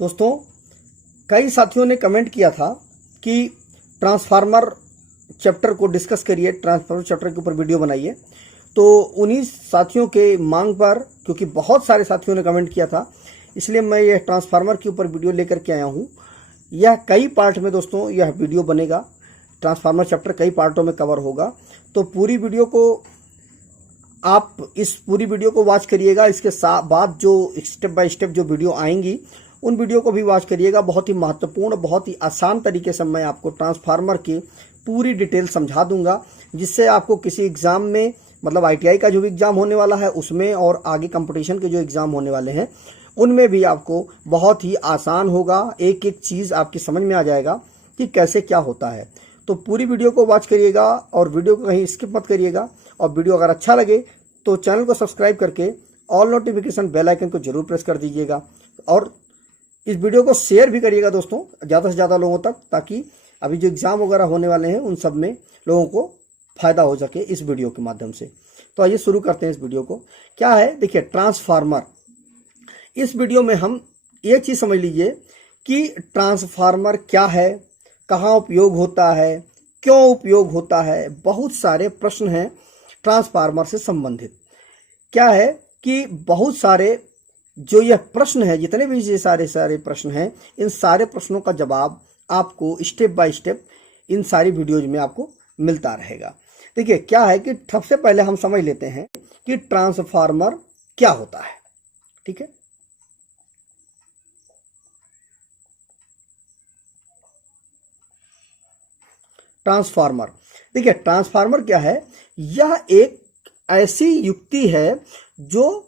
दोस्तों, कई साथियों ने कमेंट किया था कि ट्रांसफार्मर चैप्टर को डिस्कस करिए, ट्रांसफार्मर चैप्टर के ऊपर वीडियो बनाइए। तो उन्हीं साथियों के मांग पर, क्योंकि बहुत सारे साथियों ने कमेंट किया था, इसलिए मैं यह ट्रांसफार्मर के ऊपर वीडियो लेकर के आया हूँ। यह कई पार्ट में दोस्तों यह वीडियो बनेगा। ट्रांसफार्मर चैप्टर कई पार्टों में कवर होगा, तो पूरी वीडियो को आप पूरी वीडियो को वॉच करिएगा। इसके बाद जो स्टेप बाय स्टेप जो वीडियो आएंगी उन वीडियो को भी वॉच करिएगा। बहुत ही महत्वपूर्ण, बहुत ही आसान तरीके से मैं आपको ट्रांसफार्मर की पूरी डिटेल समझा दूंगा, जिससे आपको किसी एग्जाम में, मतलब ITI का जो भी एग्जाम होने वाला है उसमें, और आगे कंपटीशन के जो एग्जाम होने वाले हैं उनमें भी आपको बहुत ही आसान होगा। एक एक चीज़ आपकी समझ में आ जाएगा कि कैसे क्या होता है। तो पूरी वीडियो को वॉच करिएगा और वीडियो को कहीं स्किप मत करिएगा। और वीडियो अगर अच्छा लगे तो चैनल को सब्सक्राइब करके ऑल नोटिफिकेशन बेल आइकन को जरूर प्रेस कर दीजिएगा, और इस वीडियो को शेयर भी करिएगा दोस्तों ज़्यादा से ज़्यादा लोगों तक, ताकि अभी जो एग्ज़ाम वगैरह होने वाले हैं उन सब में लोगों को फ़ायदा हो सके इस वीडियो के माध्यम से। तो आइए शुरू करते हैं इस वीडियो को। क्या है, देखिए ट्रांसफार्मर। इस वीडियो में हम ये चीज़ समझ लीजिए कि ट्रांसफार्मर क्या है, कहाँ उपयोग होता है, क्यों उपयोग होता है। बहुत सारे प्रश्न हैं ट्रांसफार्मर से संबंधित। क्या है कि बहुत सारे जो यह प्रश्न है, जितने भी ये सारे प्रश्न हैं, इन सारे प्रश्नों का जवाब आपको स्टेप बाय स्टेप इन सारी वीडियोज में आपको मिलता रहेगा। देखिए क्या है कि सबसे पहले हम समझ लेते हैं कि ट्रांसफार्मर क्या होता है। ठीक है, ट्रांसफार्मर, देखिए ट्रांसफार्मर क्या है। यह एक ऐसी युक्ति है जो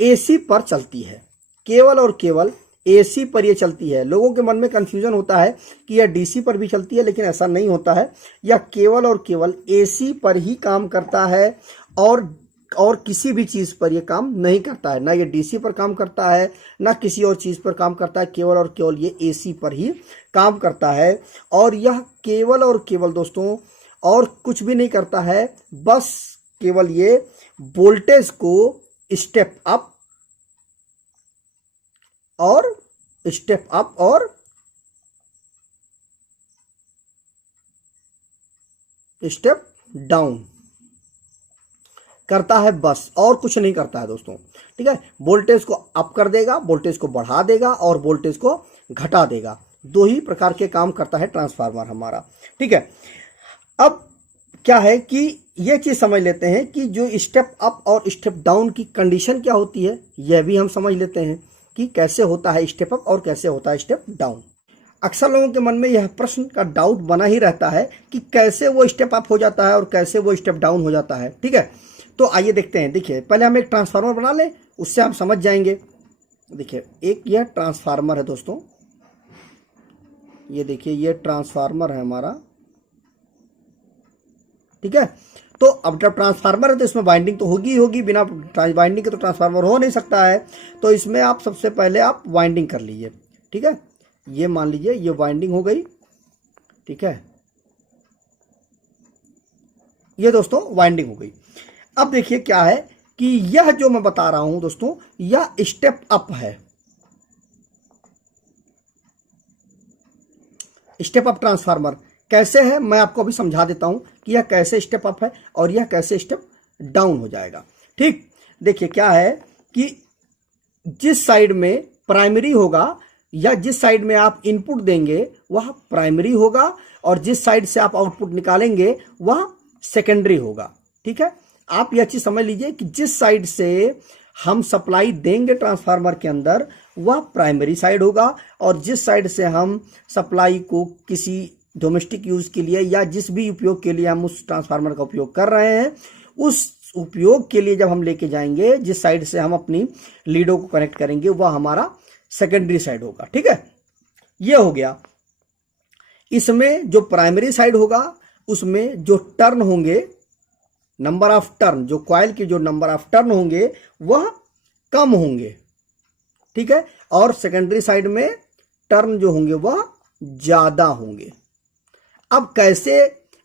AC पर चलती है, केवल और केवल AC पर यह चलती है। लोगों के मन में कंफ्यूजन होता है कि यह DC पर भी चलती है, लेकिन ऐसा नहीं होता है। यह केवल और केवल AC पर ही काम करता है, और किसी भी चीज़ पर यह काम नहीं करता है। ना ये DC पर काम करता है, ना किसी और चीज़ पर काम करता है। केवल और केवल ये AC पर ही काम करता है। और यह केवल और केवल दोस्तों और कुछ भी नहीं करता है, बस केवल ये वोल्टेज को स्टेप अप और स्टेप डाउन करता है, बस, और कुछ नहीं करता है दोस्तों। ठीक है, वोल्टेज को अप कर देगा, वोल्टेज को बढ़ा देगा, और वोल्टेज को घटा देगा। दो ही प्रकार के काम करता है ट्रांसफार्मर हमारा। ठीक है, अब क्या है कि ये चीज समझ लेते हैं कि जो स्टेप अप और स्टेप डाउन की कंडीशन क्या होती है, यह भी हम समझ लेते हैं कि कैसे होता है स्टेप अप और कैसे होता है स्टेप डाउन। अक्सर लोगों के मन में यह प्रश्न का डाउट बना ही रहता है कि कैसे वो स्टेप अप हो जाता है और कैसे वो स्टेप डाउन हो जाता है। ठीक है, तो आइए देखते हैं। देखिए पहले हम एक ट्रांसफार्मर बना लें, उससे हम समझ जाएंगे। देखिए एक यह ट्रांसफार्मर है दोस्तों, ये देखिए ये ट्रांसफार्मर है हमारा। ठीक है, तो अब जब ट्रांसफार्मर है तो इसमें वाइंडिंग तो होगी ही होगी, बिना वाइंडिंग के तो ट्रांसफार्मर हो नहीं सकता है। तो इसमें आप सबसे पहले आप वाइंडिंग कर लीजिए। ठीक है, ये मान लीजिए ये वाइंडिंग हो गई। ठीक है, ये दोस्तों वाइंडिंग हो गई। अब देखिए क्या है कि यह जो मैं बता रहा हूं दोस्तों, यह स्टेप अप है। स्टेप अप ट्रांसफार्मर कैसे है मैं आपको अभी समझा देता हूं कि यह कैसे स्टेप अप है और यह कैसे स्टेप डाउन हो जाएगा। ठीक, देखिए क्या है कि जिस साइड में प्राइमरी होगा या जिस साइड में आप इनपुट देंगे वह प्राइमरी होगा, और जिस साइड से आप आउटपुट निकालेंगे वह सेकेंडरी होगा। ठीक है, आप यह चीज समझ लीजिए कि जिस साइड से हम सप्लाई देंगे ट्रांसफार्मर के अंदर वह प्राइमरी साइड होगा, और जिस साइड से हम सप्लाई को किसी डोमेस्टिक यूज के लिए या जिस भी उपयोग के लिए हम उस ट्रांसफार्मर का उपयोग कर रहे हैं, उस उपयोग के लिए जब हम लेके जाएंगे, जिस साइड से हम अपनी लीडों को कनेक्ट करेंगे वह हमारा सेकेंडरी साइड होगा। ठीक है, यह हो गया। इसमें जो प्राइमरी साइड होगा उसमें जो टर्न होंगे, नंबर ऑफ टर्न, जो कॉइल के जो नंबर ऑफ टर्न होंगे वह कम होंगे। ठीक है, और सेकेंडरी साइड में टर्न जो होंगे वह ज्यादा होंगे। अब कैसे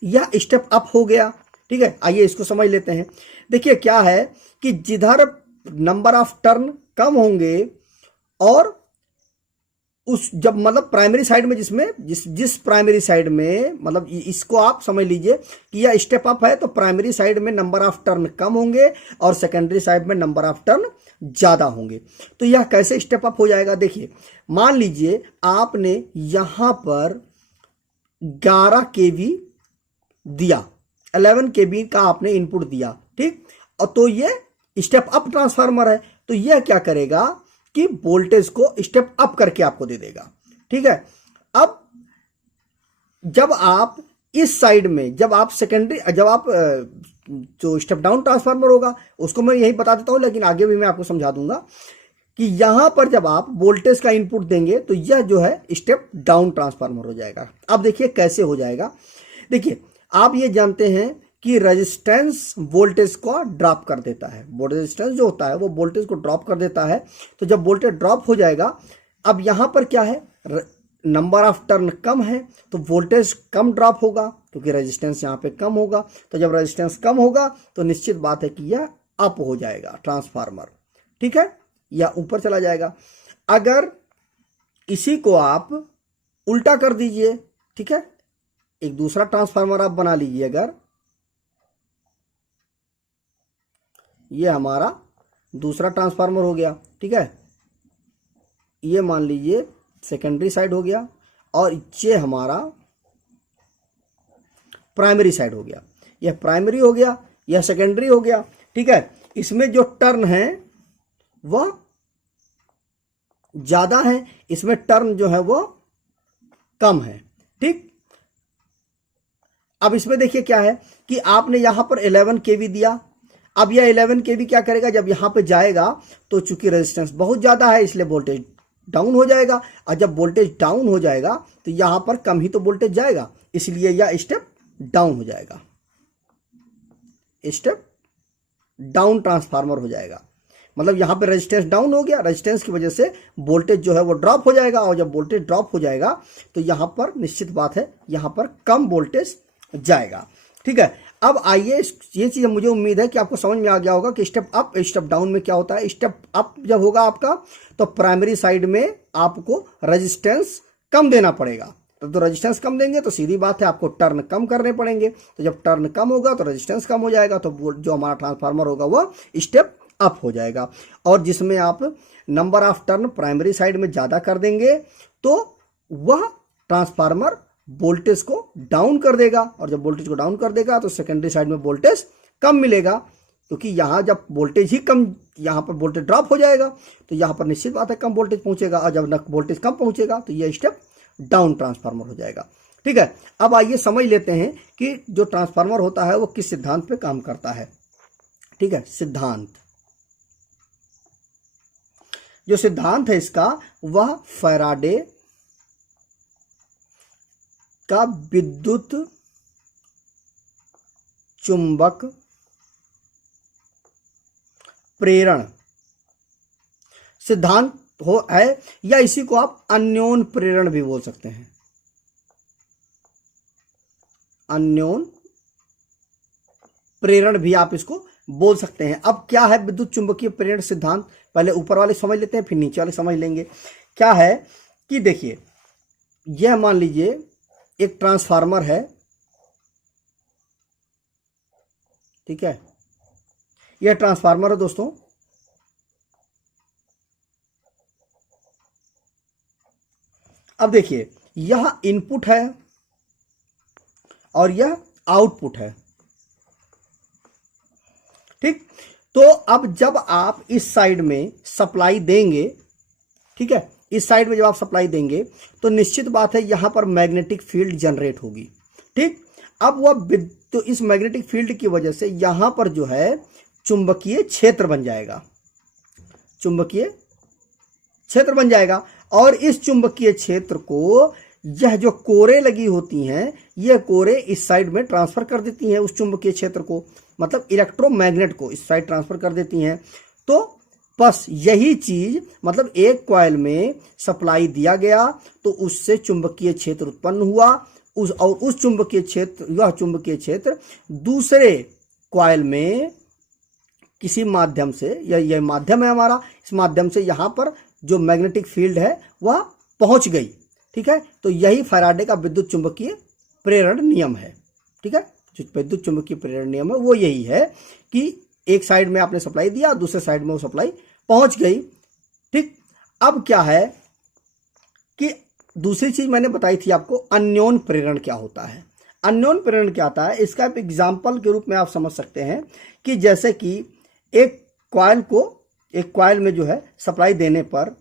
यह स्टेप अप हो गया, ठीक है, आइए इसको समझ लेते हैं। देखिए क्या है कि जिधर नंबर ऑफ टर्न कम होंगे और उस जब मतलब प्राइमरी साइड में जिसमें जिस प्राइमरी साइड में मतलब इसको आप समझ लीजिए कि यह स्टेप अप है, तो प्राइमरी साइड में नंबर ऑफ टर्न कम होंगे और सेकेंडरी साइड में नंबर ऑफ टर्न ज्यादा होंगे। तो यह कैसे स्टेप अप हो जाएगा, देखिए मान लीजिए आपने यहां पर 11 केवी दिया, 11 केवी का आपने इनपुट दिया, ठीक, और तो ये स्टेप अप ट्रांसफार्मर है, तो यह क्या करेगा कि वोल्टेज को स्टेप अप करके आपको दे देगा, ठीक है। अब जब आप इस साइड में जब आप जो स्टेप डाउन ट्रांसफार्मर होगा उसको मैं यही बता देता हूं, लेकिन आगे भी मैं आपको समझा दूंगा कि यहां पर जब आप वोल्टेज का इनपुट देंगे तो यह जो है स्टेप डाउन ट्रांसफार्मर हो जाएगा। अब देखिए कैसे हो जाएगा, देखिए आप ये जानते हैं कि रेजिस्टेंस वोल्टेज को ड्रॉप कर देता है, रेजिस्टेंस जो होता है वो वोल्टेज को ड्रॉप कर देता है। तो जब वोल्टेज ड्रॉप हो जाएगा, अब यहां पर क्या है, नंबर ऑफ टर्न कम है तो वोल्टेज कम ड्रॉप होगा क्योंकि रेजिस्टेंस यहां पे कम होगा। तो जब रेजिस्टेंस कम होगा तो निश्चित बात है कि यह अप हो जाएगा ट्रांसफार्मर, ठीक है, या ऊपर चला जाएगा। अगर इसी को आप उल्टा कर दीजिए, ठीक है, एक दूसरा ट्रांसफार्मर आप बना लीजिए, अगर ये हमारा दूसरा ट्रांसफार्मर हो गया, ठीक है, ये मान लीजिए सेकेंडरी साइड हो गया और ये हमारा प्राइमरी साइड हो गया, यह प्राइमरी हो गया, यह सेकेंडरी हो गया, ठीक है। इसमें जो टर्न है वह ज्यादा है, इसमें टर्न जो है वो कम है, ठीक। अब इसमें देखिए क्या है कि आपने यहां पर 11 केवी दिया, अब यह 11 केवी क्या करेगा, जब यहां पे जाएगा तो चूंकि रेजिस्टेंस बहुत ज्यादा है इसलिए वोल्टेज डाउन हो जाएगा, और जब वोल्टेज डाउन हो जाएगा तो यहां पर कम ही तो वोल्टेज जाएगा, इसलिए यह स्टेप डाउन हो जाएगा, स्टेप डाउन ट्रांसफार्मर हो जाएगा। मतलब यहां पे रेजिस्टेंस डाउन हो गया, रेजिस्टेंस की वजह से वोल्टेज जो है वो ड्रॉप हो जाएगा, और जब वोल्टेज ड्रॉप हो जाएगा तो यहां पर निश्चित बात है यहां पर कम वोल्टेज जाएगा, ठीक है। अब आइए, ये चीज मुझे उम्मीद है कि आपको समझ में आ गया होगा कि स्टेप अप स्टेप डाउन में क्या होता है। स्टेप अप जब होगा आपका तो प्राइमरी साइड में आपको रेजिस्टेंस कम देना पड़ेगा, तो रेजिस्टेंस कम देंगे तो सीधी बात है आपको टर्न कम करने पड़ेंगे, तो जब टर्न कम होगा तो रेजिस्टेंस कम हो जाएगा, तो जो हमारा ट्रांसफार्मर होगा वो स्टेप अप हो जाएगा। और जिसमें आप number of turn primary side में ज्यादा कर देंगे तो वह ट्रांसफार्मर वोल्टेज को डाउन कर देगा, और जब वोल्टेज को डाउन कर देगा तो सेकेंडरी साइड में वोल्टेज कम मिलेगा, क्योंकि यहां जब वोल्टेज ही कम, यहां पर वोल्टेज ड्रॉप हो जाएगा तो यहां पर निश्चित बात है कम वोल्टेज पहुंचेगा, और जब वोल्टेज कम पहुंचेगा तो यह स्टेप डाउन ट्रांसफार्मर हो जाएगा, ठीक है। अब आइए समझ लेते हैं कि जो ट्रांसफार्मर होता है वो किस सिद्धांत पे काम करता है, ठीक है। सिद्धांत, जो सिद्धांत है इसका वह फैराडे का विद्युत चुंबक प्रेरण सिद्धांत हो है, या इसी को आप अन्योन प्रेरण भी बोल सकते हैं, अन्योन प्रेरण भी आप इसको बोल सकते हैं। अब क्या है विद्युत चुंबकीय प्रेरण सिद्धांत, पहले ऊपर वाले समझ लेते हैं फिर नीचे वाले समझ लेंगे। क्या है कि देखिए, यह मान लीजिए एक ट्रांसफार्मर है, ठीक है, यह ट्रांसफार्मर है दोस्तों, अब देखिए यह इनपुट है और यह आउटपुट है, ठीक। तो अब जब आप इस साइड में सप्लाई देंगे, ठीक है, इस साइड में जब आप सप्लाई देंगे तो निश्चित बात है यहां पर मैग्नेटिक फील्ड जनरेट होगी, ठीक। अब वह तो इस मैग्नेटिक फील्ड की वजह से यहां पर जो है चुंबकीय क्षेत्र बन जाएगा, चुंबकीय क्षेत्र बन जाएगा, और इस चुंबकीय क्षेत्र को यह जो कोरे लगी होती हैं यह कोरे इस साइड में ट्रांसफर कर देती हैं उस चुंबकीय क्षेत्र को, मतलब इलेक्ट्रोमैग्नेट को इस साइड ट्रांसफर कर देती हैं। तो बस यही चीज, मतलब एक कॉइल में सप्लाई दिया गया तो उससे चुंबकीय क्षेत्र उत्पन्न हुआ, उस चुंबकीय क्षेत्र, यह चुंबकीय क्षेत्र दूसरे कॉइल में किसी माध्यम से, यह माध्यम है हमारा, इस माध्यम से यहां पर जो मैग्नेटिक फील्ड है वह पहुंच गई। ठीक है, तो यही फैराडे का विद्युत चुंबकीय प्रेरण नियम है। ठीक है, जो विद्युत चुंबकीय प्रेरण नियम है वो यही है कि एक साइड में आपने सप्लाई दिया, दूसरे साइड में वो सप्लाई पहुंच गई। ठीक, अब क्या है कि दूसरी चीज मैंने बताई थी आपको, अन्योन प्रेरण क्या होता है। अन्योन प्रेरण क्या होता है, इसका एक एग्जाम्पल के रूप में आप समझ सकते हैं कि जैसे कि एक कॉइल में जो है सप्लाई देने पर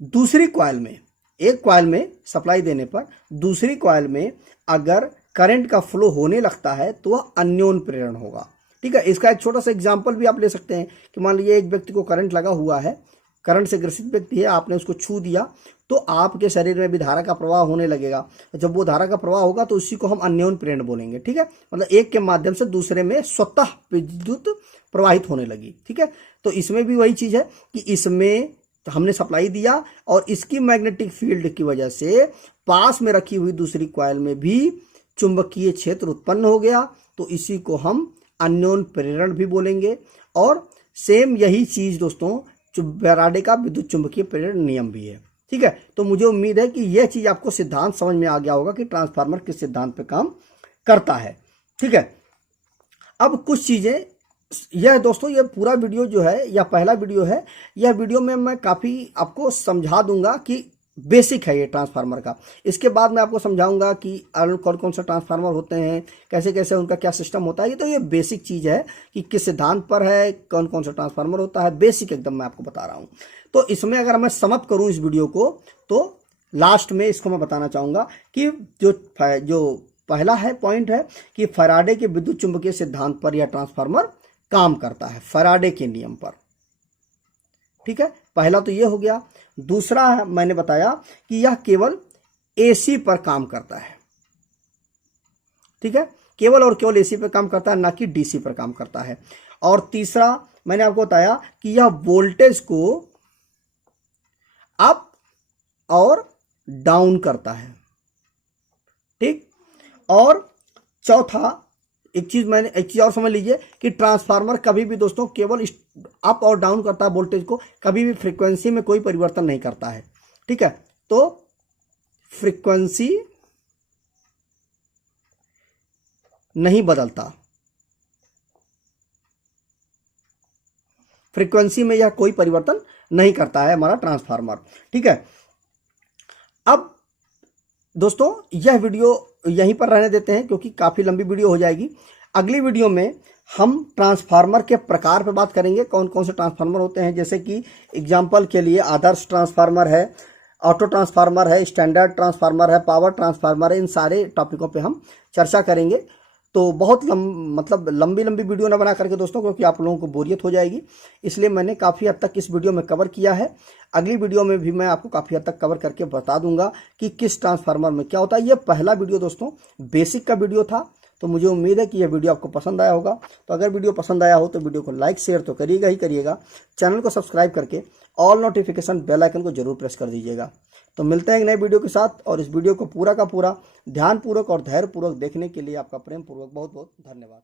दूसरी कॉइल में, एक कॉइल में सप्लाई देने पर दूसरी कॉइल में अगर करंट का फ्लो होने लगता है तो वह अन्योन प्रेरण होगा। ठीक है, इसका एक छोटा सा एग्जाम्पल भी आप ले सकते हैं कि मान लीजिए एक व्यक्ति को करंट लगा हुआ है, करंट से ग्रसित व्यक्ति है, आपने उसको छू दिया तो आपके शरीर में भी धारा का प्रवाह होने लगेगा। जब वो धारा का प्रवाह होगा तो उसी को हम अन्योन प्रेरण बोलेंगे। ठीक है, मतलब एक के माध्यम से दूसरे में स्वतः विद्युत प्रवाहित होने लगी। ठीक है, तो इसमें भी वही चीज है कि इसमें हमने सप्लाई दिया और इसकी मैग्नेटिक फील्ड की वजह से पास में रखी हुई दूसरी कॉइल में भी चुंबकीय क्षेत्र उत्पन्न हो गया, तो इसी को हम अन्योन प्रेरण भी बोलेंगे। और सेम यही चीज दोस्तों फैराडे का विद्युत चुंबकीय प्रेरण नियम भी है। ठीक है, तो मुझे उम्मीद है कि यह चीज आपको सिद्धांत समझ में आ गया होगा कि ट्रांसफार्मर किस सिद्धांत पे काम करता है। ठीक है, अब कुछ चीजें, यह दोस्तों ये पूरा वीडियो जो है, यह पहला वीडियो है, यह वीडियो में मैं काफी आपको समझा दूंगा कि बेसिक है ये ट्रांसफार्मर का। इसके बाद मैं आपको समझाऊंगा कि कौन कौन से ट्रांसफार्मर होते हैं, कैसे कैसे उनका क्या सिस्टम होता है। ये तो ये बेसिक चीज है कि किस सिद्धांत पर है, कौन कौन सा ट्रांसफार्मर होता है, बेसिक एकदम मैं आपको बता रहा हूं। तो इसमें अगर मैं समअप करूं इस वीडियो को, तो लास्ट में इसको मैं बताना चाहूंगा कि जो पहला है पॉइंट है कि फैराडे के विद्युत चुंबकीय सिद्धांत पर यह ट्रांसफार्मर काम करता है, फैराडे के नियम पर। ठीक है, पहला तो ये हो गया। दूसरा मैंने बताया कि यह केवल एसी पर काम करता है। ठीक है, केवल और केवल एसी पर काम करता है, ना कि डीसी पर काम करता है। और तीसरा मैंने आपको बताया कि यह वोल्टेज को अप और डाउन करता है। ठीक, और चौथा एक चीज और समझ लीजिए कि ट्रांसफार्मर कभी भी दोस्तों केवल अप और डाउन करता है वोल्टेज को, कभी भी फ्रीक्वेंसी में कोई परिवर्तन नहीं करता है। ठीक है, तो फ्रीक्वेंसी नहीं बदलता, फ्रीक्वेंसी में यह कोई परिवर्तन नहीं करता है हमारा ट्रांसफार्मर। ठीक है, अब दोस्तों यह वीडियो यहीं पर रहने देते हैं क्योंकि काफी लंबी वीडियो हो जाएगी। अगली वीडियो में हम ट्रांसफार्मर के प्रकार पर बात करेंगे, कौन कौन से ट्रांसफार्मर होते हैं। जैसे कि एग्जांपल के लिए आदर्श ट्रांसफार्मर है, ऑटो ट्रांसफार्मर है, स्टैंडर्ड ट्रांसफार्मर है, पावर ट्रांसफार्मर है। इन सारे टॉपिकों पे हम चर्चा करेंगे। तो बहुत लंबी वीडियो ना बना करके दोस्तों, क्योंकि आप लोगों को बोरियत हो जाएगी, इसलिए मैंने काफ़ी हद तक इस वीडियो में कवर किया है। अगली वीडियो में भी मैं आपको काफ़ी हद तक कवर करके बता दूंगा कि किस ट्रांसफार्मर में क्या होता है। ये पहला वीडियो दोस्तों बेसिक का वीडियो था, तो मुझे उम्मीद है कि यह वीडियो आपको पसंद आया होगा। तो अगर वीडियो पसंद आया हो तो वीडियो को लाइक शेयर तो करिएगा ही करिएगा। चैनल को सब्सक्राइब करके ऑल नोटिफिकेशन बेल आइकन को जरूर प्रेस कर दीजिएगा। तो मिलते हैं एक नए वीडियो के साथ, और इस वीडियो को पूरा का पूरा ध्यानपूर्वक और धैर्यपूर्वक देखने के लिए आपका प्रेम पूर्वक बहुत बहुत धन्यवाद।